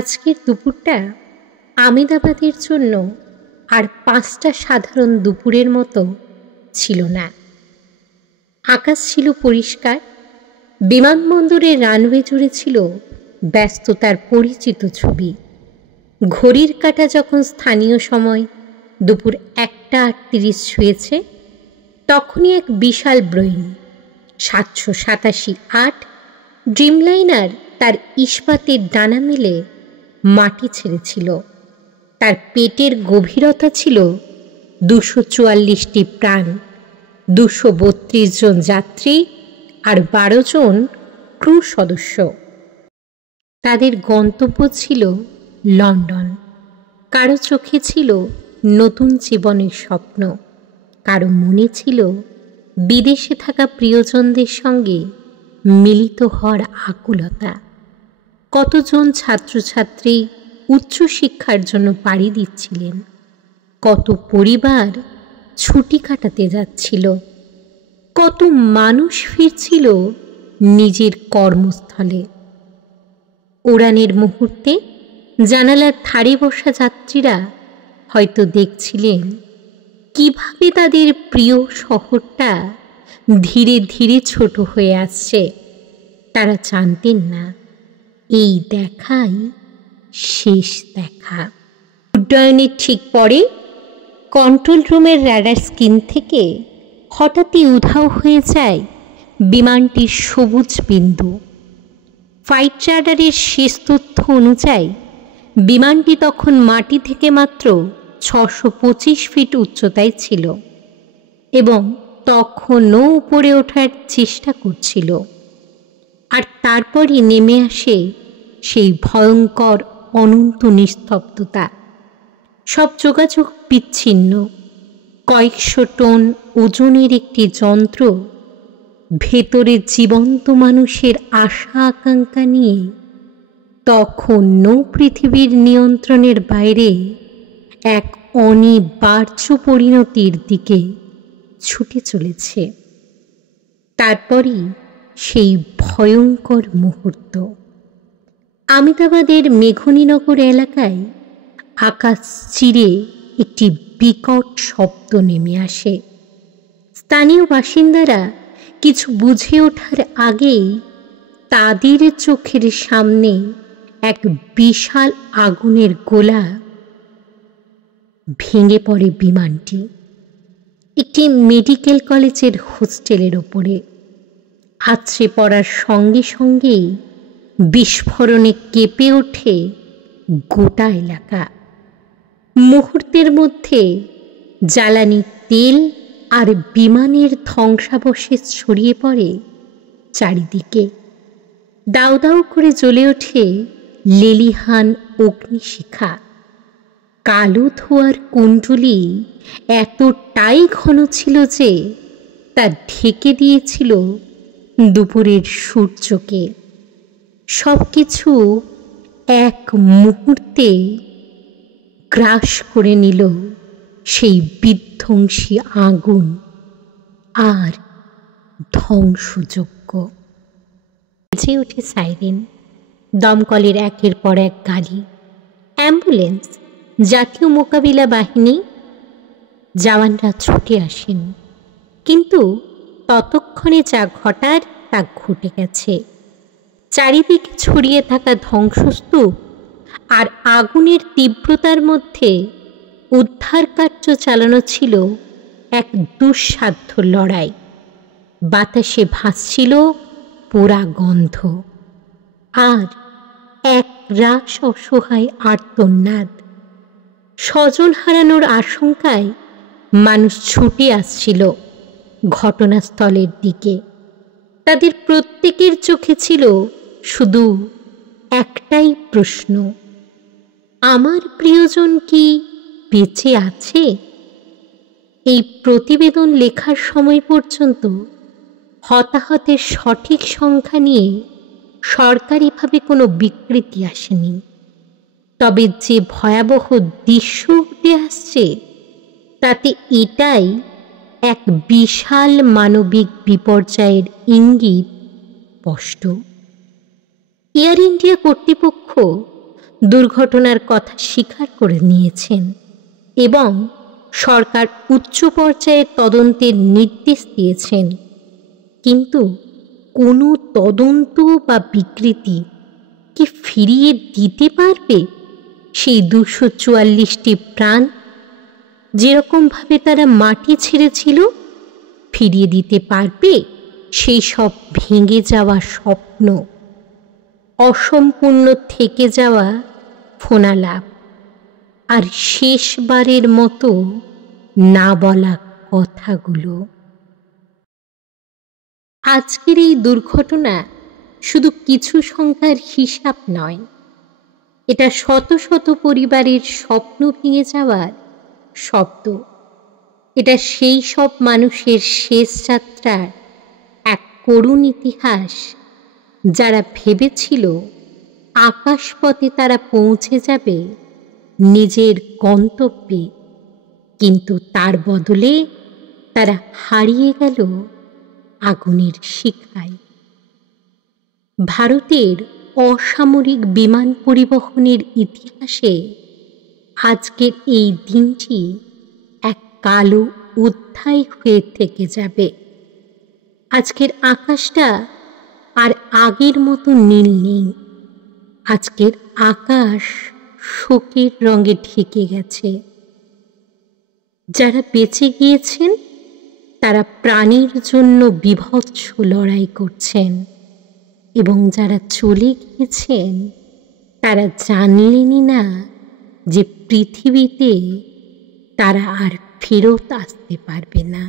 আজকের দুপুরটা আমেদাবাদের জন্য আর 5টা সাধারণ দুপুরের মতো ছিল না। আকাশ ছিল পরিষ্কার, বিমানবন্দরের রানওয়ে জুড়ে ছিল ব্যস্ততার পরিচিত ছবি। ঘড়ির কাঁটা যখন স্থানীয় সময় দুপুর 1:38 ছুঁয়েছে, তখনই এক বিশাল ব্রোইং 787-8 ড্রিমলাইনার তার ইস্পাতের ডানা মেলে মাটি ছেড়েছিল। তার পেটের গভীরতা ছিল 244টি প্রাণ, 232 জন যাত্রী আর 12 জন ক্রু সদস্য। তাদের গন্তব্য ছিল লন্ডন। কারো চোখে ছিল নতুন জীবনের স্বপ্ন, কারো মনে ছিল বিদেশে থাকা প্রিয়জনদের সঙ্গে মিলিত হওয়ার আকুলতা। কতজন ছাত্রছাত্রী উচ্চশিক্ষার জন্য পাড়ি দিচ্ছিলেন, কত পরিবার ছুটি কাটাতে যাচ্ছিল, কত মানুষ ফিরছিল নিজের কর্মস্থলে। উড়ানের মুহূর্তে জানালার ধারে বসা যাত্রীরা হয়তো দেখছিলেন কিভাবে তাদের প্রিয় শহরটা ধীরে ধীরে ছোট হয়ে আসছে। তারা জানতেন না এই দেখাই শেষ দেখা। উড্ডয়নের ঠিক পরে কন্ট্রোল রুমের রাডার স্ক্রিন থেকে হঠাৎই উধাও হয়ে যায় বিমানটির সবুজ বিন্দু। ফ্লাইট রাডারের শেষ তথ্য অনুযায়ী বিমানটি তখন মাটি থেকে মাত্র 625 ফিট উচ্চতায় ছিল এবং তখনও উপরে ওঠার চেষ্টা করছিল। আর তারপরই নেমে আসে সেই ভয়ঙ্কর অনন্ত নিস্তব্ধতা। সব যোগাযোগ বিচ্ছিন্ন। কয়েকশো টন ওজনের একটি যন্ত্র ভেতরে জীবন্ত মানুষের আশা আকাঙ্ক্ষা নিয়ে তখনও পৃথিবীর নিয়ন্ত্রণের বাইরে এক অনিবার্য পরিণতির দিকে ছুটে চলেছে। তারপরই সেই ভয়ঙ্কর মুহূর্ত। আমেদাবাদের মেঘনীনগর এলাকায় আকাশ চিরে একটি বিকট শব্দ নেমে আসে। স্থানীয় বাসিন্দারা কিছু বুঝে ওঠার আগেই তাদের চোখের সামনে এক বিশাল আগুনের গোলা ভেঙে পড়ে বিমানটি একটি মেডিকেল কলেজের হোস্টেলের ওপরে। আছড়ে পড়ার সঙ্গে সঙ্গেই বিস্ফোরণে কেঁপে ওঠে গোটা এলাকা। মুহূর্তের মধ্যে জ্বালানি তেল আর বিমানের ধ্বংসাবশেষ ছড়িয়ে পড়ে চারিদিকে। দাউ দাউ করে জ্বলে ওঠে লেলিহান অগ্নিশিখা। কালো ধোঁয়ার কুণ্ডলী এতটাই ঘন ছিল যে তা ঢেকে দিয়েছিল দুপুরের সূর্যকে। সবকিছু এক মুহূর্তে গ্রাস করে নিল সেই বিধ্বংসী আগুন আর ধ্বংসযজ্ঞ। বেজে ওঠে সাইরেন। দমকলের একের পর এক গাড়ি, অ্যাম্বুলেন্স, জাতীয় মোকাবিলা বাহিনী, জওয়ানরা ছুটে আসেন। কিন্তু ততক্ষণে যা ঘটার তা ঘটে গেছে। চারিদিকে ছড়িয়ে থাকা ধ্বংসস্তূপ আর আগুনের তীব্রতার মধ্যে উদ্ধার কার্য চালানো ছিল এক দুঃসাধ্য লড়াই। বাতাসে ভাসছিল পোড়া গন্ধ আর এক রাস অসহায় আর্তনাদ। স্বজন হারানোর আশঙ্কায় মানুষ ছুটে আসছিল ঘটনাস্থলের দিকে। তাদের প্রত্যেকের চোখে ছিল শুধু একটাই প্রশ্ন, আমার প্রিয়জন কি বেঁচে আছে? এই প্রতিবেদন লেখার সময় পর্যন্ত হতাহতের সঠিক সংখ্যা নিয়ে সরকারিভাবে কোনো বিকৃতি আসেনি। তবে যে ভয়াবহ দৃশ্য উঠে আসছে তাতে এটাই এক বিশাল মানবিক বিপর্যয়ের ইঙ্গিত স্পষ্ট। এয়ার ইন্ডিয়া কর্তৃপক্ষ দুর্ঘটনার কথা স্বীকার করে নিয়েছেন এবং সরকার উচ্চ পর্যায়ের তদন্তের নির্দেশ দিয়েছেন। কিন্তু কোনো তদন্ত বা বিকৃতি কি ফিরিয়ে দিতে পারবে সেই 244টি প্রাণ? যেরকমভাবে তারা মাটি ছেড়েছিল, ফিরিয়ে দিতে পারবে সেই সব ভেঙে যাওয়া স্বপ্ন, অসম্পূর্ণ থেকে যাওয়া ফোনালাপ, আর শেষবারের মতো না বলা কথাগুলো? আজকের এই দুর্ঘটনা শুধু কিছু সংখ্যার হিসাব নয়, এটা শত শত পরিবারের স্বপ্ন ভেঙে যাওয়ার শব্দ। এটা সেই সব মানুষের শেষ যাত্রার এক করুণ ইতিহাস, যারা ভেবেছিল আকাশপথে তারা পৌঁছে যাবে নিজের গন্তব্যে, কিন্তু তার বদলে তারা হারিয়ে গেল আগুনের শিখায়। ভারতের অসামরিক বিমান পরিবহনের ইতিহাসে আজকের এই দিনটি এক কালো অধ্যায় হয়ে থেকে যাবে। আজকের আকাশটা আর আগের মতো নীল নেই। আজকের আকাশ শোকের রঙে ঢেকে গেছে। যারা বেঁচে গিয়েছেন তারা প্রাণীর জন্য বীভৎস লড়াই করছেন, এবং যারা চলে গিয়েছেন তারা জানলেনই না যে পৃথিবীতে তারা আর ফেরত আসতে পারবে না।